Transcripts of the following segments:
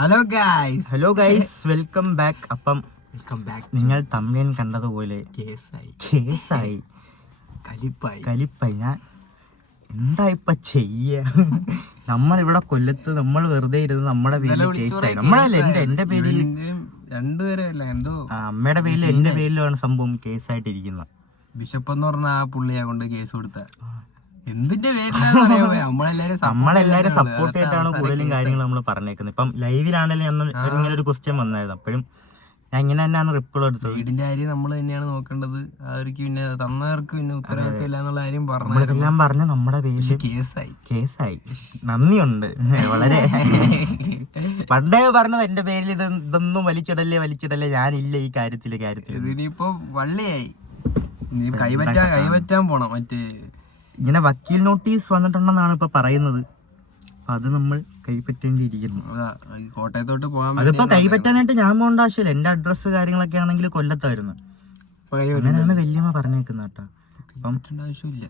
Hello guys welcome back. അപ്പം നിങ്ങൾ തമിഴൻ കണ്ടതുപോലെ കേസായി കലിപ്പായി. ഞാൻ എന്താ ഇപ്പൊ ചെയ്യ? നമ്മളിവിടെ കൊല്ലത്ത് നമ്മൾ വെറുതെ ഇരുന്ന് നമ്മുടെ പേരിൽ കേസായി. നമ്മളല്ല, എന്റെ പേരിൽ അമ്മയുടെ പേരിൽ എന്റെ പേരിലാണ് സംഭവം കേസായിട്ടിരിക്കുന്നത്. ബിഷപ്പ് എന്ന് പറഞ്ഞ ആ പുള്ളിയെ കൊണ്ട് കേസ് കൊടുത്ത എന്തിന്റെ നമ്മളെല്ലാരും സപ്പോർട്ട് ചെയ്തിട്ടാണ് കൂടുതലും കാര്യങ്ങൾ നമ്മൾ പറഞ്ഞേക്കുന്നത്. ഇപ്പം ലൈവിലാണെങ്കിലും ഇങ്ങനെ ഒരു ക്വസ്റ്റ്യൻ വന്നായിരുന്നു. അപ്പോഴും ഞാൻ ഇങ്ങനെ തന്നെയാണ് റിപ്ലൈ എടുത്തത്. വീടിന്റെ കാര്യം നമ്മൾ തന്നെയാണ് നോക്കേണ്ടത്. അവർക്ക് പിന്നെ തന്നവർക്ക് പിന്നെ ഉത്തരവാദിത്തം ഇല്ല എന്നുള്ള കാര്യം പറഞ്ഞു. പറഞ്ഞു നമ്മുടെ പേര് കേസായി. നന്ദിയുണ്ട് വളരെ. പണ്ടേ പറഞ്ഞത് എന്റെ പേരിൽ ഇതൊന്നും വലിച്ചിടല്ലേ ഞാനില്ല ഈ കാര്യത്തില്. ഇതിനിപ്പോ വള്ളിയായി. നീ കൈപറ്റാൻ പോണം. മറ്റേ ഇങ്ങനെ വക്കീൽ നോട്ടീസ് വന്നിട്ടുണ്ടെന്നാണ് ഇപ്പൊ പറയുന്നത്. അത് നമ്മൾ കൈപ്പറ്റേണ്ടിയിരിക്കുന്നു. കോട്ടയത്തോട്ട് പോകാൻ അതിപ്പോ കൈപ്പറ്റാനായിട്ട് ഞാൻ പോകേണ്ട ആവശ്യമില്ല. എന്റെ അഡ്രസ്സ് കാര്യങ്ങളൊക്കെ ആണെങ്കിൽ കൊല്ലത്തായിരുന്നു. അങ്ങനെയാണ് വല്യമ്മ പറഞ്ഞേക്കുന്നത് കേട്ടോ. അപ്പം ആവശ്യമില്ല.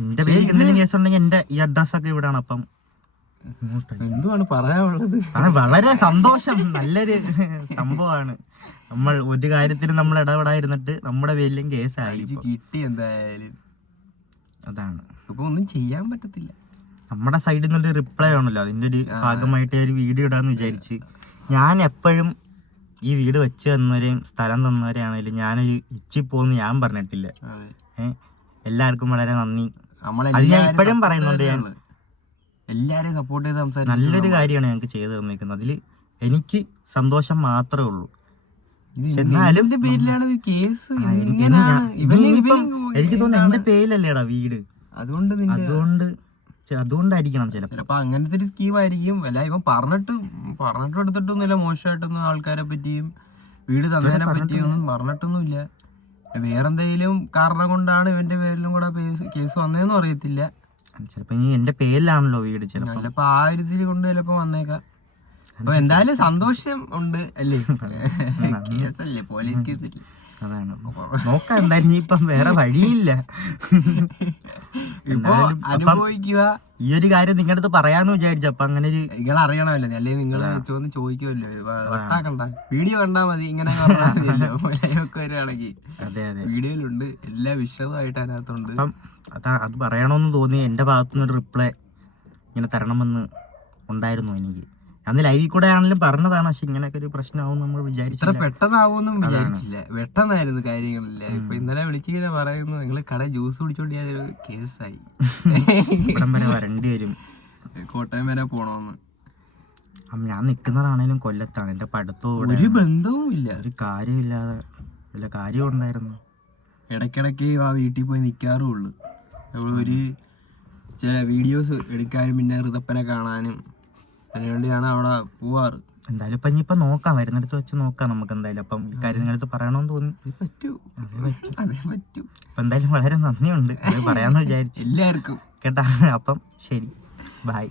എന്റെ പേര് എന്തെങ്കിലും കേസ് ഉണ്ടെങ്കിൽ എന്റെ ഈ അഡ്രസ്സൊക്കെ ഇവിടാണ്. അപ്പം എന്തുവാണ് പറയാനുള്ളത്? വളരെ സന്തോഷം. നല്ലൊരു സംഭവമാണ്. നമ്മൾ ഒരു കാര്യത്തിന് നമ്മൾ ഇടപെടാതിരുന്നിട്ട് നമ്മുടെ പേരിലും കേസായി കിട്ടി. എന്തായാലും അതാണ്. ഇപ്പൊ ഒന്നും ചെയ്യാൻ പറ്റത്തില്ല. നമ്മുടെ സൈഡിൽ നിന്നൊരു റിപ്ലൈ ആണല്ലോ, അതിന്റെ ഒരു ഭാഗമായിട്ട് ഒരു വീഡിയോ ഇടാന്ന് വിചാരിച്ച്. ഞാൻ എപ്പോഴും ഈ വീട് വെച്ച് തന്നവരെയും സ്ഥലം തന്നവരെയാണെങ്കിലും ഞാനൊരു ഇച്ചിപ്പോന്ന് ഞാൻ പറഞ്ഞിട്ടില്ല. എല്ലാവർക്കും വളരെ നന്ദി. അത് ഞാൻ ഇപ്പോഴും പറയുന്നുണ്ട്. ഞാൻ എല്ലാരെയും സപ്പോർട്ട് ചെയ്ത് സംസാരിച്ചു. നല്ലൊരു കാര്യമാണ് ഞങ്ങൾക്ക് ചെയ്തു തന്നിരിക്കുന്നത്. അതിൽ എനിക്ക് സന്തോഷം മാത്രമേ ഉള്ളൂ. എന്നാലും കേസ് എനിക്ക് തോന്നുന്നു എന്റെ പേരിലല്ലേടാ വീട്, അതുകൊണ്ടായിരിക്കണം ചിലപ്പോ അങ്ങനത്തെ ഒരു സ്കീമായിരിക്കും. അല്ല ഇവൻ പറഞ്ഞിട്ടും എടുത്തിട്ടൊന്നുമില്ല. മോശമായിട്ടൊന്നും ആൾക്കാരെ പറ്റിയും വീട് തന്നതിനെ പറ്റിയൊന്നും പറഞ്ഞിട്ടൊന്നുമില്ല. വേറെന്തെങ്കിലും കാരണം കൊണ്ടാണ് ഇവന്റെ പേരിലും കൂടെ കേസ് വന്നതെന്നും അറിയത്തില്ല. ചിലപ്പോ എന്റെ പേരിലാണല്ലോ വീട്, ചിലപ്പോ ആ ഒരു ഇതിൽ കൊണ്ട് ചിലപ്പോ വന്നേക്കാം. അപ്പൊ എന്തായാലും സന്തോഷം ഉണ്ട് അല്ലേ? കേസല്ലേ, പോലീസ് കേസല്ലേ. അതാണ് നോക്കാം. എന്തായാലും ഇപ്പം വേറെ വഴിയില്ല. ഇപ്പൊ അനുഭവിക്കുക. ഈ ഒരു കാര്യം നിങ്ങളുടെ അടുത്ത് പറയാന്ന് വിചാരിച്ചു. അപ്പൊ അങ്ങനെ ഒരു നിങ്ങൾ അറിയണമല്ലോ, അല്ലെ നിങ്ങൾ വെച്ചോന്ന് ചോദിക്കുമല്ലോ. വട്ടാക്കണ്ട, വീഡിയോ കണ്ടാ മതി. ഇങ്ങനെ വരുവാണെങ്കിൽ വീഡിയോയിലുണ്ട്, എല്ലാ വിശദമായിട്ട് അതിനകത്തുണ്ട്. അപ്പം അത് പറയണമെന്ന് തോന്നി. എന്റെ ഭാഗത്തുനിന്നൊരു റിപ്ലൈ ഇങ്ങനെ തരണമെന്ന് ഉണ്ടായിരുന്നു എനിക്ക്. അന്ന് ലൈവിൽ കൂടെ ആണെങ്കിലും പറഞ്ഞതാണ്. പക്ഷെ ഇങ്ങനെയൊക്കെ ഒരു പ്രശ്നമാവും നമ്മൾ വിചാരിച്ചില്ല. പെട്ടെന്നാവുമെന്നും വിചാരിച്ചില്ല. പെട്ടെന്നായിരുന്നു കാര്യങ്ങളില്ല. ഇപ്പൊ ഇന്നലെ വിളിച്ചിങ്ങനെ പറയുന്നു, നിങ്ങൾ കട ജ്യൂസ് കുടിച്ചോണ്ടിയാതൊരു കേസായി. ഇവിടം വരെ വരേണ്ടി വരും, കോട്ടയം വരെ പോണോന്ന്. ഞാൻ നിക്കുന്നതാണേലും കൊല്ലത്താണ്. എന്റെ പഠിത്തവും ഒരു ബന്ധവും ഇല്ല, ഒരു കാര്യമില്ലാതെ വല്ല കാര്യം ഉണ്ടായിരുന്നു. ഇടയ്ക്കിടയ്ക്ക് ആ വീട്ടിൽ പോയി നിൽക്കാറുള്ളൂ. ഒരു ചില വീഡിയോസ് എടുക്കാനും പിന്നെ ഋതപ്പനെ കാണാനും അതിനുവേണ്ടിയാണ് അവിടെ പോവാറ്. എന്തായാലും ഇപ്പൊ ഇനിയിപ്പൊ നോക്കാം, വരുന്നിടത്ത് വെച്ച് നോക്കാം നമുക്ക്. എന്തായാലും അപ്പം ഈ കാര്യം നിങ്ങളടുത്ത് പറയണമെന്ന് തോന്നി. അതേ പറ്റൂ. അപ്പൊ എന്തായാലും വളരെ നന്ദിയുണ്ട്. അത് പറയാന്ന് വിചാരിച്ചു എല്ലാവർക്കും കേട്ടാ. അപ്പം ശരി, ബൈ.